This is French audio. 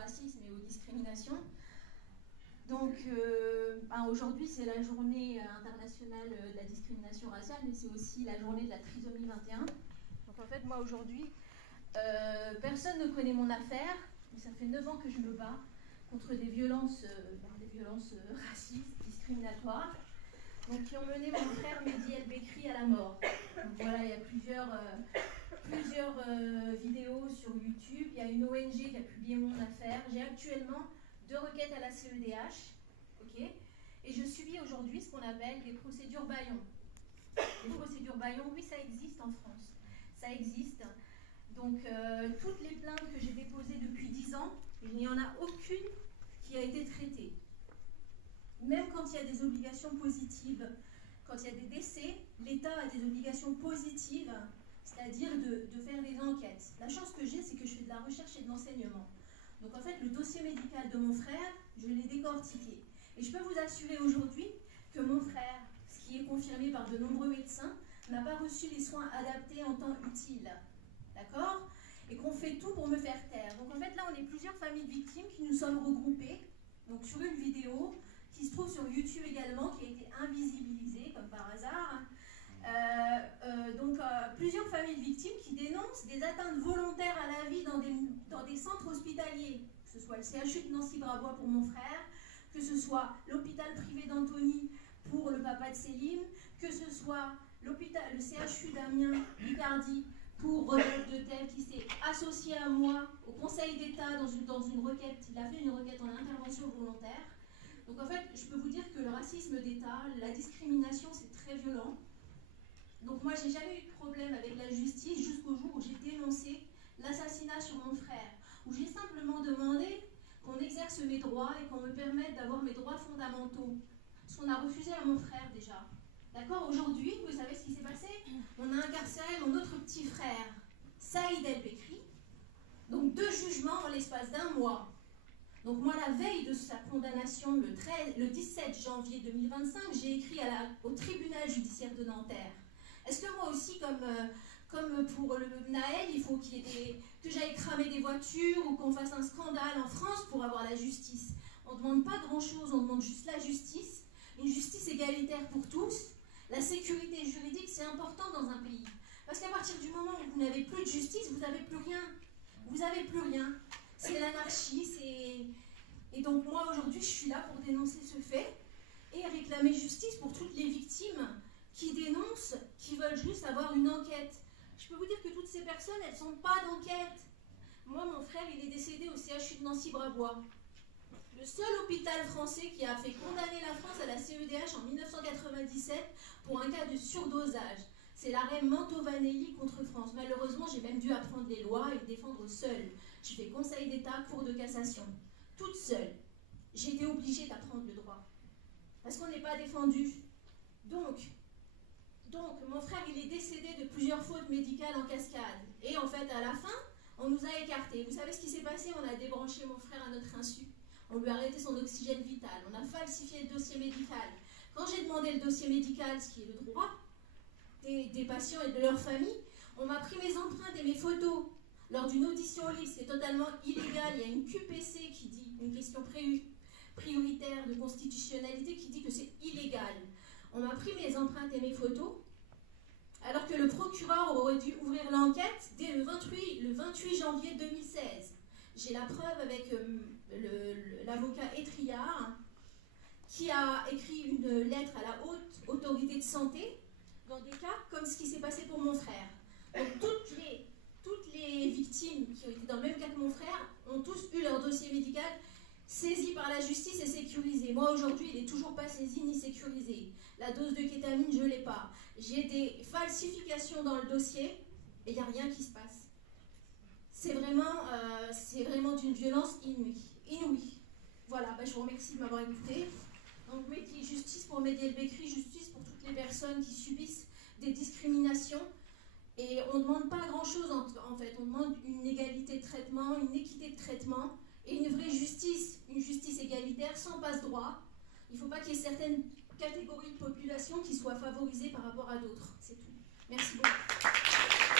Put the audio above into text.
racisme et aux discriminations. Donc aujourd'hui c'est la journée internationale de la discrimination raciale, mais c'est aussi la journée de la trisomie 21. Donc en fait moi aujourd'hui, personne ne connaît mon affaire, mais ça fait 9 ans que je me bats contre des violences racistes, discriminatoires, donc qui ont mené mon frère Mehdi El Bekri à la mort. Donc voilà, il y a plusieurs vidéos sur YouTube. Il y a une ONG qui a publié mon affaire. J'ai actuellement 2 requêtes à la CEDH, okay, et je subis aujourd'hui ce qu'on appelle des procédures bâillons. Les procédures bâillons, oui, ça existe en France. Ça existe. Donc, toutes les plaintes que j'ai déposées depuis 10 ans, il n'y en a aucune qui a été traitée. Même quand il y a des obligations positives, quand il y a des décès, l'État a des obligations positives, c'est-à-dire de faire des enquêtes. La chance que j'ai, c'est que je fais de la recherche et de l'enseignement. Donc en fait, le dossier médical de mon frère, je l'ai décortiqué. Et je peux vous assurer aujourd'hui que mon frère, ce qui est confirmé par de nombreux médecins, n'a pas reçu les soins adaptés en temps utile. D'accord? Et qu'on fait tout pour me faire taire. Donc en fait, là, on est plusieurs familles de victimes qui nous sommes regroupées, donc sur une vidéo qui se trouve sur YouTube également, qui a été invisibilisée, comme par hasard. Plusieurs familles de victimes qui dénoncent des atteintes volontaires à la vie dans des centres hospitaliers, que ce soit le CHU de Nancy-Brabois pour mon frère, que ce soit l'hôpital privé d'Antony pour le papa de Céline, que ce soit le CHU d'Amiens, Picardie, pour Rodolphe de Tel, qui s'est associé à moi au Conseil d'État dans une requête. Il a fait une requête en intervention volontaire. Donc en fait, je peux vous dire que le racisme d'État, la discrimination, c'est très violent. Donc moi, j'ai jamais eu de problème avec la justice jusqu'au jour où j'ai dénoncé l'assassinat sur mon frère, où j'ai simplement demandé qu'on exerce mes droits et qu'on me permette d'avoir mes droits fondamentaux. Ce qu'on a refusé à mon frère déjà. D'accord? Aujourd'hui, vous savez ce qui s'est passé? On a incarcéré mon autre petit frère, Saïd El Bekri. Donc 2 jugements en l'espace d'1 mois. Donc moi, la veille de sa condamnation, le 17 janvier 2025, j'ai écrit au tribunal judiciaire de Nanterre. Est-ce que moi aussi, comme pour le Naël, il faut que j'aille cramer des voitures ou qu'on fasse un scandale en France pour avoir la justice? On ne demande pas grand-chose, on demande juste la justice, une justice égalitaire pour tous. La sécurité juridique, c'est important dans un pays. Parce qu'à partir du moment où vous n'avez plus de justice, vous n'avez plus rien. Vous n'avez plus rien. C'est l'anarchie, Et donc moi, aujourd'hui, je suis là pour dénoncer ce fait et réclamer justice pour toutes les victimes qui dénoncent, qui veulent juste avoir une enquête. Je peux vous dire que toutes ces personnes, elles ne sont pas d'enquête. Moi, mon frère, il est décédé au CHU de Nancy-Brabois. Le seul hôpital français qui a fait condamner la France à la CEDH en 1997 pour un cas de surdosage. C'est l'arrêt Mantovani contre France. Malheureusement, j'ai même dû apprendre les lois et me défendre seule. J'ai fait Conseil d'État, Cour de cassation. Toute seule. J'ai été obligée d'apprendre le droit. Parce qu'on n'est pas défendu. Donc, mon frère, il est décédé de plusieurs fautes médicales en cascade. Et en fait, à la fin, on nous a écartés. Vous savez ce qui s'est passé? On a débranché mon frère à notre insu. On lui a arrêté son oxygène vital. On a falsifié le dossier médical. Quand j'ai demandé le dossier médical, ce qui est le droit des patients et de leur famille, on m'a pris mes empreintes et mes photos lors d'une audition libre. C'est totalement illégal. Il y a une QPC qui dit, une question prioritaire de constitutionnalité, qui dit que c'est illégal. On m'a pris mes empreintes et mes photos, alors que le procureur aurait dû ouvrir l'enquête dès le 28 janvier 2016. J'ai la preuve avec l'avocat Etriard, qui a écrit une lettre à la haute autorité de santé, dans des cas comme ce qui s'est passé pour mon frère. Donc toutes les victimes qui ont été dans le même cas que mon frère ont tous eu leur dossier médical saisi par la justice et sécurisé. Moi, aujourd'hui, il n'est toujours pas saisi ni sécurisé. La dose de kétamine, je ne l'ai pas. J'ai des falsifications dans le dossier et il n'y a rien qui se passe. C'est vraiment d'une violence inouïe. Voilà, je vous remercie de m'avoir écouté. Donc, justice pour Mehdi El Bekri, justice pour toutes les personnes qui subissent des discriminations. Et on ne demande pas grand-chose en fait. On demande une égalité de traitement, une équité de traitement et une vraie justice, une justice égalitaire sans passe-droit. Il ne faut pas qu'il y ait certaines catégories de population qui soient favorisées par rapport à d'autres. C'est tout. Merci beaucoup.